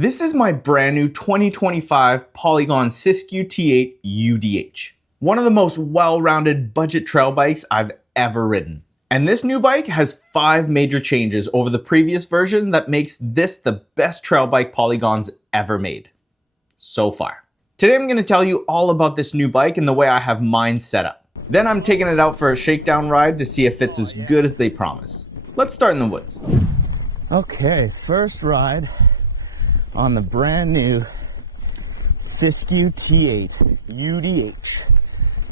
This is my brand new 2025 Polygon Siskiu T8 UDH. One of the most well-rounded budget trail bikes I've ever ridden. And this new bike has 5 major changes over the previous version that makes this the best trail bike Polygon's ever made. So far. Today I'm going to tell you all about this new bike and the way I have mine set up. Then I'm taking it out for a shakedown ride to see if it's as good as they promise. Let's start in the woods. Okay, first ride on the brand new Siskiu T8 UDH.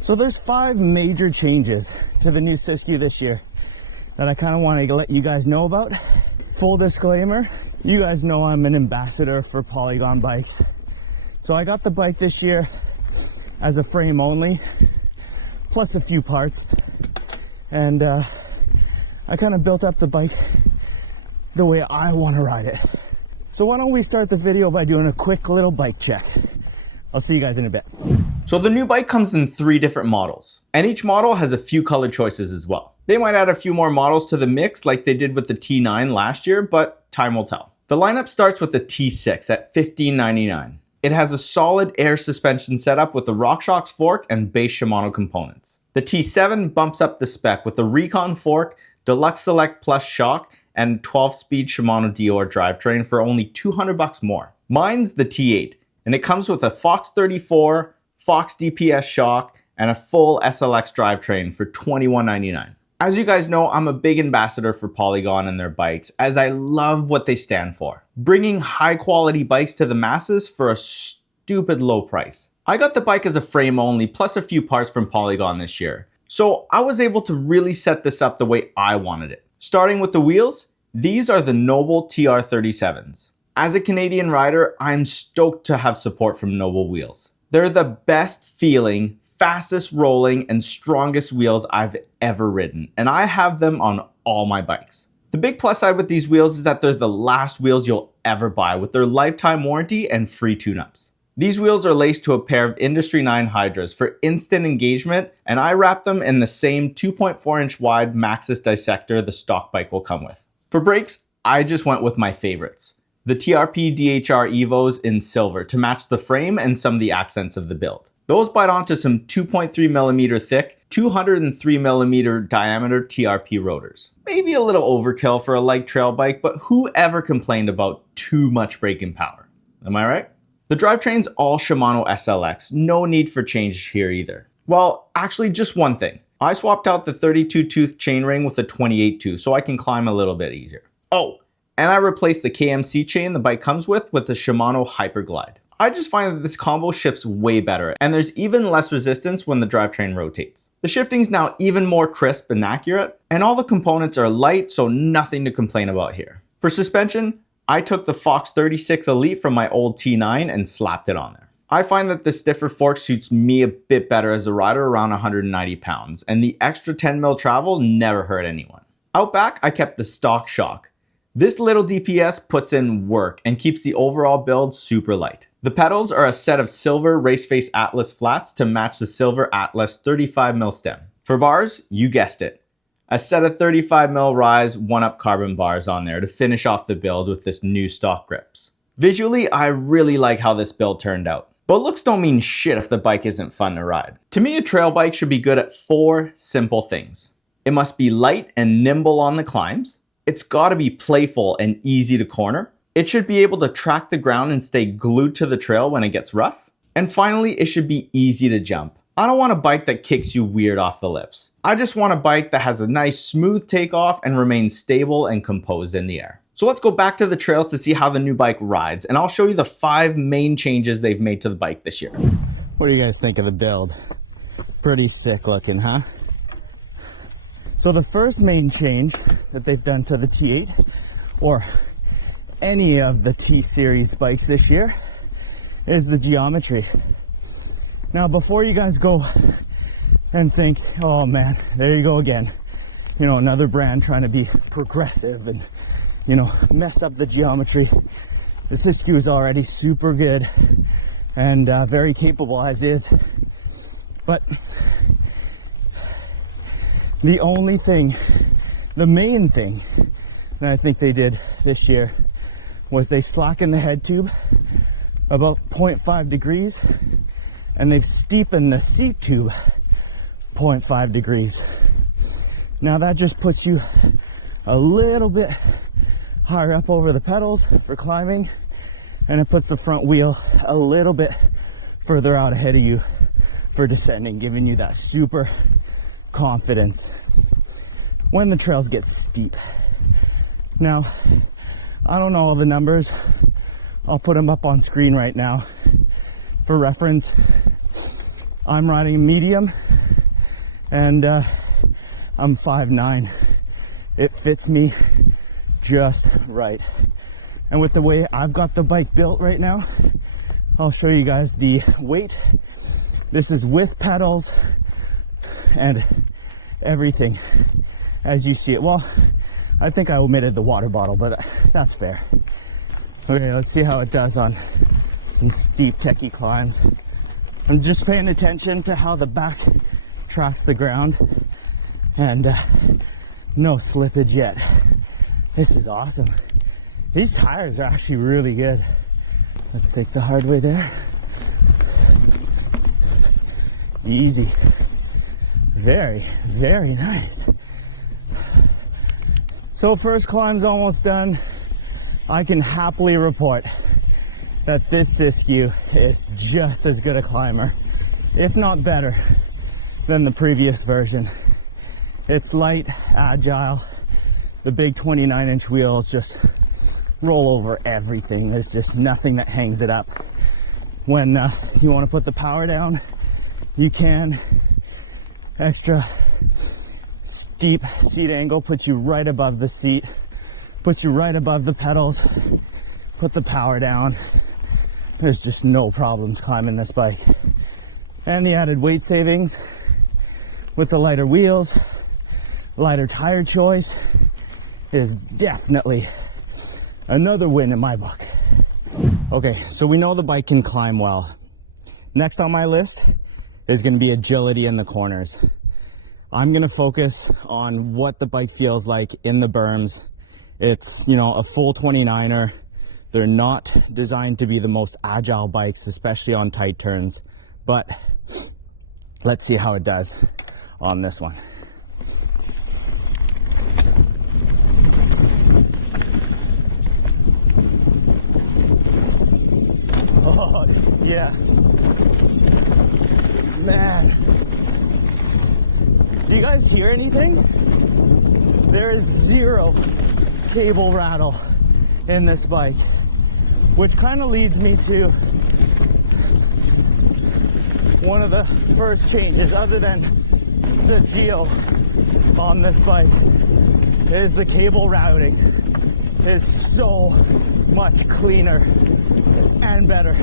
So there's 5 major changes to the new Siskiu this year that I kind of want to let you guys know about. Full disclaimer, you guys know I'm an ambassador for Polygon bikes. So I got the bike this year as a frame only, plus a few parts. And I kind of built up the bike the way I want to ride it. So why don't we start the video by doing a quick little bike check. I'll see you guys in a bit. So the new bike comes in 3 different models, and each model has a few color choices as well. They might add a few more models to the mix like they did with the T9 last year, but time will tell. The lineup starts with the T6 at $15.99. It has a solid air suspension setup with the RockShox fork and base Shimano components. The T7 bumps up the spec with the Recon fork, Deluxe Select Plus shock, and 12-speed Shimano DOR drivetrain for only $200 more. Mine's the T8, and it comes with a Fox 34, Fox DPS shock, and a full SLX drivetrain for $21.99. As you guys know, I'm a big ambassador for Polygon and their bikes, as I love what they stand for. Bringing high-quality bikes to the masses for a stupid low price. I got the bike as a frame only, plus a few parts from Polygon this year. So I was able to really set this up the way I wanted it. Starting with the wheels, these are the Noble TR37s. As a Canadian rider, I'm stoked to have support from Noble wheels. They're the best feeling, fastest rolling, and strongest wheels I've ever ridden, and I have them on all my bikes. The big plus side with these wheels is that they're the last wheels you'll ever buy with their lifetime warranty and free tune-ups. These wheels are laced to a pair of Industry 9 Hydras for instant engagement, and I wrap them in the same 2.4-inch wide Maxxis dissector the stock bike will come with. For brakes, I just went with my favorites. The TRP DHR Evos in silver to match the frame and some of the accents of the build. Those bite onto some 2.3mm thick, 203mm diameter TRP rotors. Maybe a little overkill for a light trail bike, but who ever complained about too much braking power? Am I right? The drivetrain's all Shimano SLX, no need for change here either. Well, actually just one thing. I swapped out the 32-tooth chainring with a 28-tooth so I can climb a little bit easier. Oh, and I replaced the KMC chain the bike comes with the Shimano Hyperglide. I just find that this combo shifts way better, and there's even less resistance when the drivetrain rotates. The shifting's now even more crisp and accurate, and all the components are light, so nothing to complain about here. For suspension, I took the Fox 36 Elite from my old T9 and slapped it on there. I find that the stiffer fork suits me a bit better as a rider around 190 pounds, and the extra 10mm travel never hurt anyone. Out back, I kept the stock shock. This little DPS puts in work and keeps the overall build super light. The pedals are a set of silver Raceface Atlas flats to match the silver Atlas 35mm stem. For bars, you guessed it. A set of 35mm Rise 1-Up carbon bars on there to finish off the build with this new stock grips. Visually, I really like how this build turned out. But looks don't mean shit if the bike isn't fun to ride. To me, a trail bike should be good at 4 simple things. It must be light and nimble on the climbs. It's gotta be playful and easy to corner. It should be able to track the ground and stay glued to the trail when it gets rough. And finally, it should be easy to jump. I don't want a bike that kicks you weird off the lips. I just want a bike that has a nice smooth takeoff and remains stable and composed in the air. So let's go back to the trails to see how the new bike rides, and I'll show you the 5 main changes they've made to the bike this year. What do you guys think of the build? Pretty sick looking, huh? So the first main change that they've done to the T8, or any of the T-Series bikes this year, is the geometry. Now, before you guys go and think, oh man, there you go again. You know, another brand trying to be progressive and, you know, mess up the geometry. The Siskiu is already super good and very capable as is. But the only thing, the main thing that I think they did this year was they slackened the head tube about 0.5 degrees and they've steepened the seat tube 0.5 degrees. Now that just puts you a little bit higher up over the pedals for climbing, and it puts the front wheel a little bit further out ahead of you for descending, giving you that super confidence when the trails get steep. Now, I don't know all the numbers. I'll put them up on screen right now for reference. I'm riding medium and I'm 5'9". It fits me just right. And with the way I've got the bike built right now, I'll show you guys the weight. This is with pedals and everything as you see it. Well, I think I omitted the water bottle, but that's fair. Okay, let's see how it does on some steep techie climbs. I'm just paying attention to how the back tracks the ground, and no slippage yet. This is awesome. These tires are actually really good. Let's take the hard way there. Easy. Very, very nice. So first climb's almost done. I can happily report that this Siskiu is just as good a climber, if not better, than the previous version. It's light, agile. The big 29-inch wheels just roll over everything. There's just nothing that hangs it up. When you want to put the power down, you can. Extra steep seat angle puts you right above the seat, puts you right above the pedals. Put the power down. There's just no problems climbing this bike. And the added weight savings with the lighter wheels, lighter tire choice is definitely another win in my book. Okay, so we know the bike can climb well. Next on my list is going to be agility in the corners. I'm going to focus on what the bike feels like in the berms. It's, you know, a full 29er. They're not designed to be the most agile bikes, especially on tight turns, but let's see how it does on this one. Oh, yeah. Man. Do you guys hear anything? There is zero cable rattle in this bike, which kind of leads me to one of the first changes, other than the geo on this bike, is the cable routing is so much cleaner and better.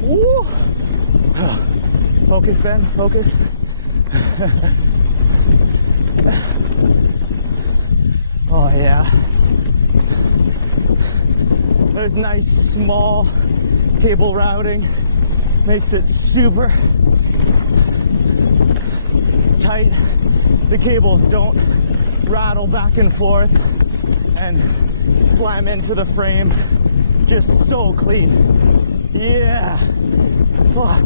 Woo! Focus, Ben, focus. Oh yeah. There's nice small cable routing, makes it super tight. The cables don't rattle back and forth and slam into the frame. Just so clean. Yeah. Oh,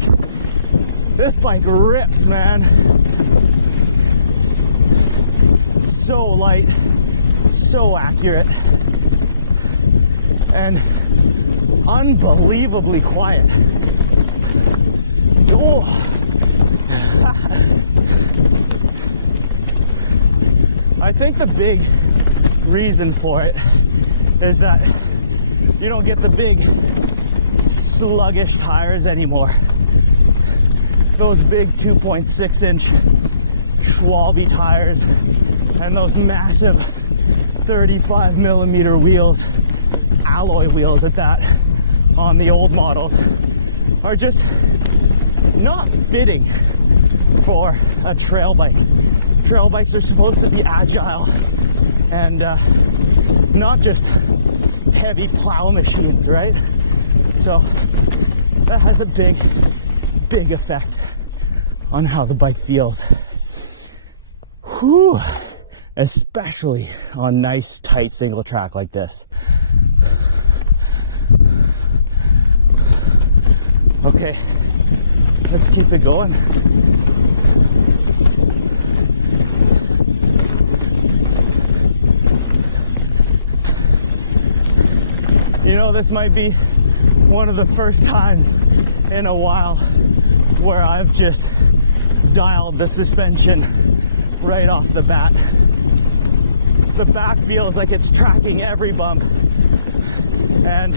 this bike rips, man. So light, so accurate, and unbelievably quiet. Oh. I think the big reason for it is that you don't get the big sluggish tires anymore. Those big 2.6-inch Schwalbe tires and those massive 35mm wheels, alloy wheels at that, on the old models are just not fitting for a trail bike. Trail bikes are supposed to be agile and not just heavy plow machines, right? So that has a big effect on how the bike feels. Whew. Especially on nice, tight single track like this. Okay, let's keep it going. You know, this might be one of the first times in a while where I've just dialed the suspension right off the bat. The back feels like it's tracking every bump, and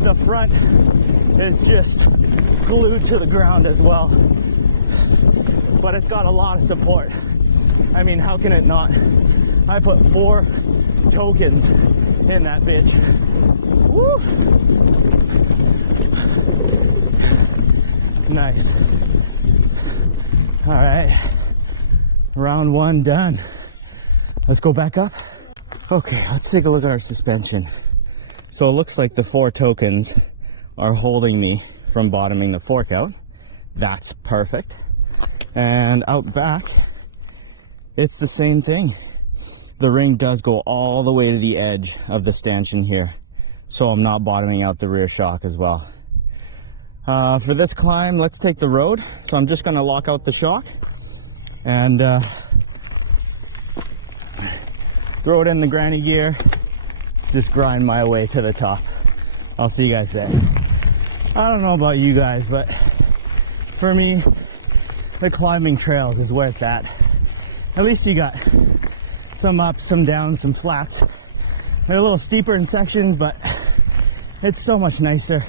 the front is just glued to the ground as well. But it's got a lot of support. I mean, how can it not? I put 4 tokens in that bitch. Woo! Nice. All right, round 1 done. Let's go back up. Okay, let's take a look at our suspension. So it looks like the 4 tokens are holding me from bottoming the fork out. That's perfect. And out back, it's the same thing. The ring does go all the way to the edge of the stanchion here, so I'm not bottoming out the rear shock as well. For this climb, let's take the road. So I'm just gonna lock out the shock and throw it in the granny gear, just grind my way to the top. I'll see you guys there. I don't know about you guys, but for me, the climbing trails is where it's at. At least you got some ups, some downs, some flats. They're a little steeper in sections, but it's so much nicer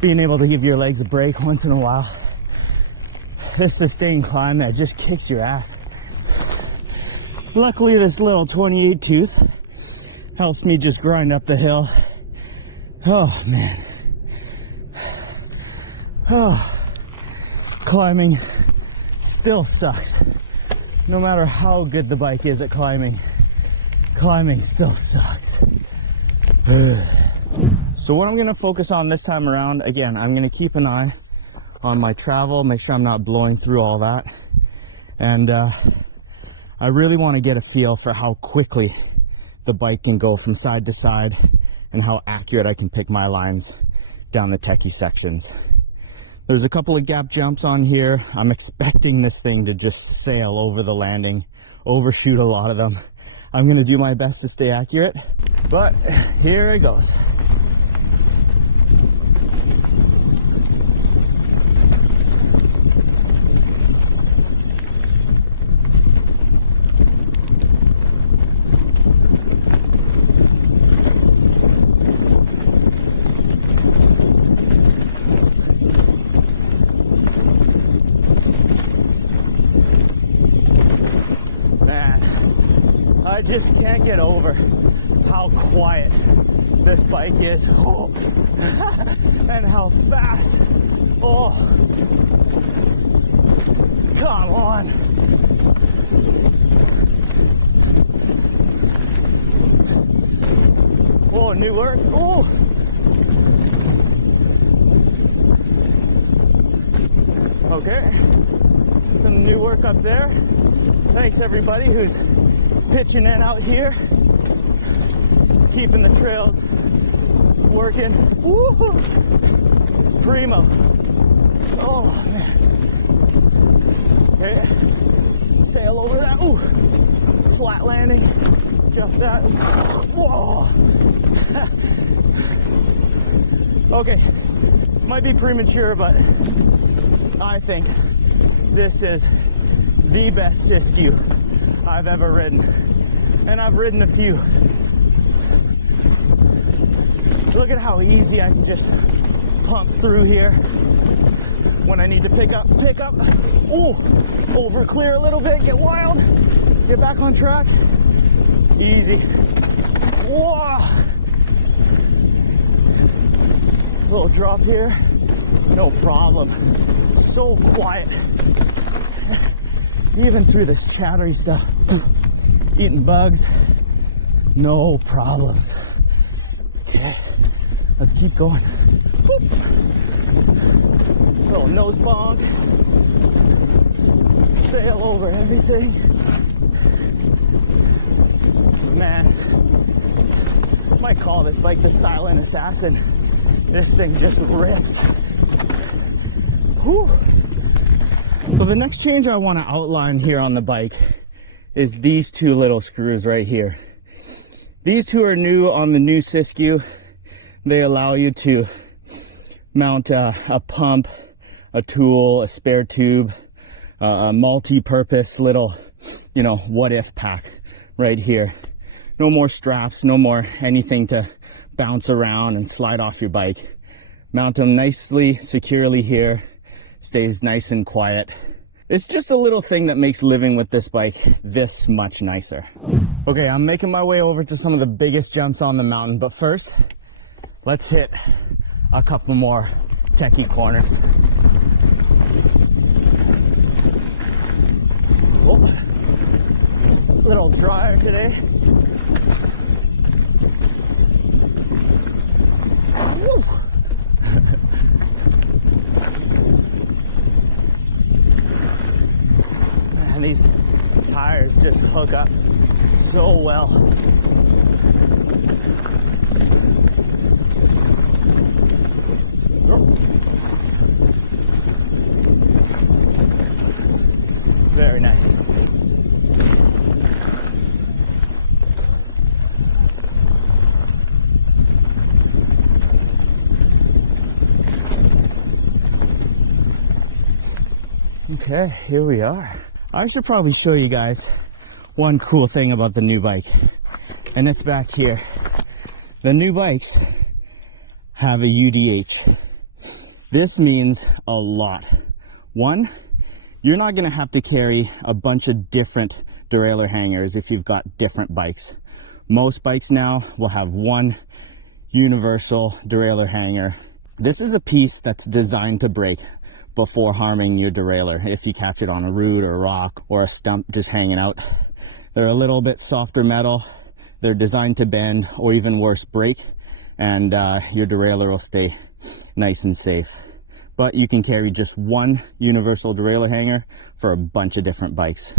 being able to give your legs a break once in a while. This sustained climb that just kicks your ass. Luckily, this little 28 tooth helps me just grind up the hill. Oh man. Oh, climbing still sucks. No matter how good the bike is at climbing, climbing still sucks. So what I'm gonna focus on this time around, again, I'm gonna keep an eye on my travel, make sure I'm not blowing through all that. And I really wanna get a feel for how quickly the bike can go from side to side and how accurate I can pick my lines down the techie sections. There's a couple of gap jumps on here. I'm expecting this thing to just sail over the landing, overshoot a lot of them. I'm gonna do my best to stay accurate, but here it goes. I just can't get over how quiet this bike is. Oh. And how fast. Oh, come on. Oh, new work. Oh. Okay, some new work up there. Thanks everybody who's pitching in out here, keeping the trails working. Woo! Primo. Oh man. Okay. Sail over that. Ooh. Flat landing. Jump that. Whoa. Okay. Might be premature, but I think this is the best Siskiu I've ever ridden, and I've ridden a few. Look at how easy I can just pump through here when I need to pick up. Ooh, over clear a little bit, get wild, get back on track. Easy. Whoa. Little drop here, no problem. So quiet. Even through this chattery stuff, eating bugs, no problems. Okay, let's keep going. Whoop. Little nose bonk, sail over everything. Man, might call this bike the silent assassin. This thing just rips. Whew. So the next change I want to outline here on the bike is these two little screws right here. These two are new on the new Siskiu. They allow you to mount a pump, a tool, a spare tube, a multi-purpose little, you know, what if pack right here. No more straps, no more anything to bounce around and slide off your bike. Mount them nicely, securely here. Stays nice and quiet. It's just a little thing that makes living with this bike this much nicer. Okay, I'm making my way over to some of the biggest jumps on the mountain, but first, let's hit a couple more techie corners. Oh, a little drier today. Woo. Man, these tires just hook up so well. Very nice. Okay, here we are. I should probably show you guys one cool thing about the new bike, and it's back here. The new bikes have a UDH. This means a lot. One, you're not going to have to carry a bunch of different derailleur hangers if you've got different bikes. Most bikes now will have one universal derailleur hanger. This is a piece that's designed to break before harming your derailleur if you catch it on a root or a rock or a stump just hanging out. They're a little bit softer metal. They're designed to bend or even worse, break, and your derailleur will stay nice and safe. But you can carry just one universal derailleur hanger for a bunch of different bikes.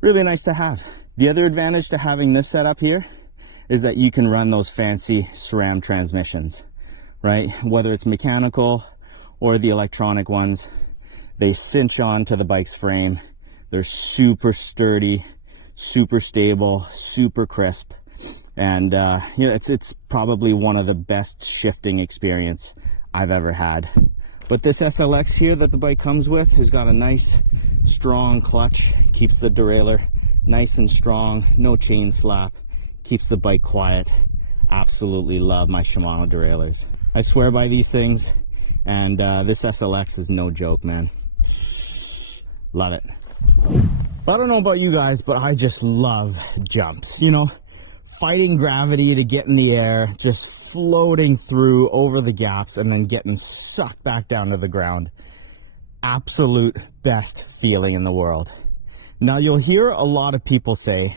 Really nice to have. The other advantage to having this setup here is that you can run those fancy SRAM transmissions, right? Whether it's mechanical or the electronic ones, they cinch on to the bike's frame. They're super sturdy, super stable, super crisp, and you know, it's probably one of the best shifting experience I've ever had. But this SLX here that the bike comes with has got a nice strong clutch, keeps the derailleur nice and strong, no chain slap, keeps the bike quiet. Absolutely love my Shimano derailleurs. I swear by these things, and this SLX is no joke, man. Love it. I don't know about you guys, but I just love jumps. You know, fighting gravity to get in the air, just floating through over the gaps and then getting sucked back down to the ground. Absolute best feeling in the world. Now, you'll hear a lot of people say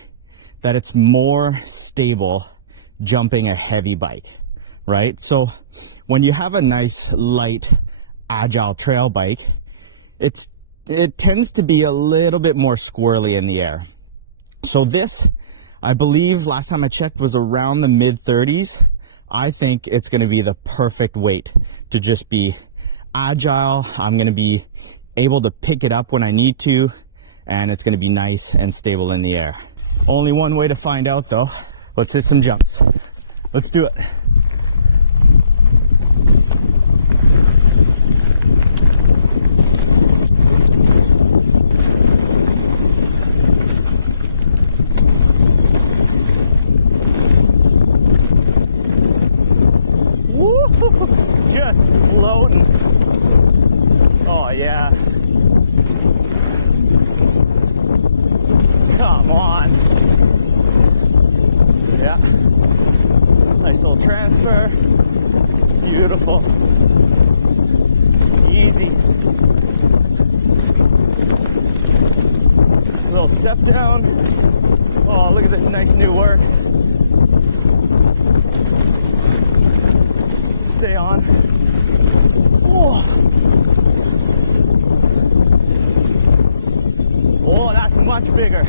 that it's more stable jumping a heavy bike, right? So when you have a nice, light, agile trail bike, it tends to be a little bit more squirrely in the air. So this, I believe, last time I checked, was around the mid-30s. I think it's going to be the perfect weight to just be agile. I'm going to be able to pick it up when I need to, and it's going to be nice and stable in the air. Only one way to find out, though. Let's hit some jumps. Let's do it. Just floating. Oh yeah. Come on. Yeah. Nice little transfer. Beautiful. Easy. Little step down. Oh, look at this nice new work. Stay on. Oh. Oh, that's much bigger.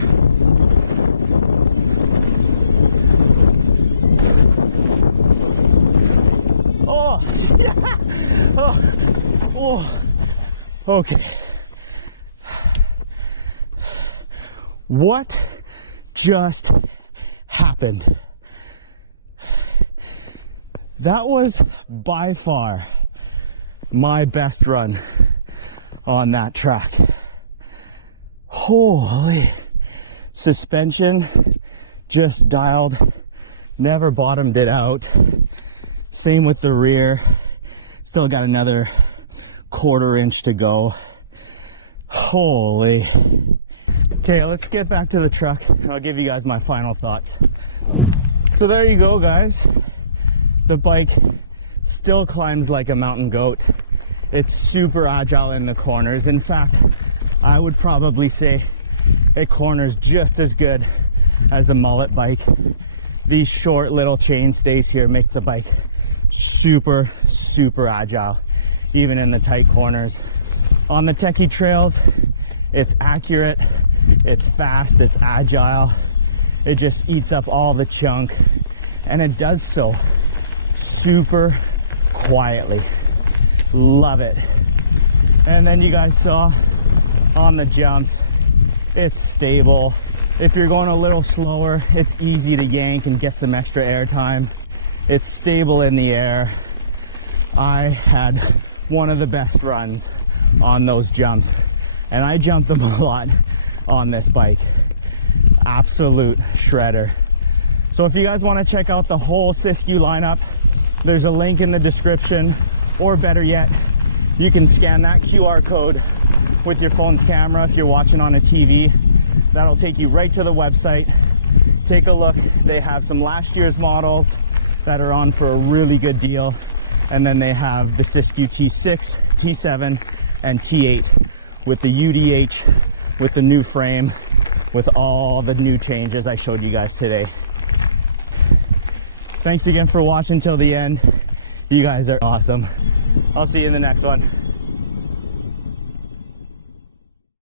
Oh, yeah. Oh, okay. What just happened? That was by far my best run on that track. Holy. Suspension just dialed, never bottomed it out. Same with the rear. Still got another 1/4 inch to go. Holy. Okay, let's get back to the truck and I'll give you guys my final thoughts. So there you go, guys. The bike still climbs like a mountain goat. It's super agile in the corners. In fact, I would probably say it corners just as good as a mullet bike. These short little chain stays here make the bike super, super agile, even in the tight corners. On the techie trails, it's accurate, it's fast, it's agile. It just eats up all the chunk, and it does so super quietly. Love it. And then you guys saw on the jumps, it's stable. If you're going a little slower, it's easy to yank and get some extra air time. It's stable in the air. I had one of the best runs on those jumps, and I jumped them a lot on this bike. Absolute shredder. So if you guys want to check out the whole Siskiu lineup, there's a link in the description, or better yet, you can scan that QR code with your phone's camera if you're watching on a TV. That'll take you right to the website. Take a look. They have some last year's models that are on for a really good deal. And then they have the Siskiu T6, T7, and T8 with the UDH, with the new frame, with all the new changes I showed you guys today. Thanks again for watching till the end. You guys are awesome. I'll see you in the next one.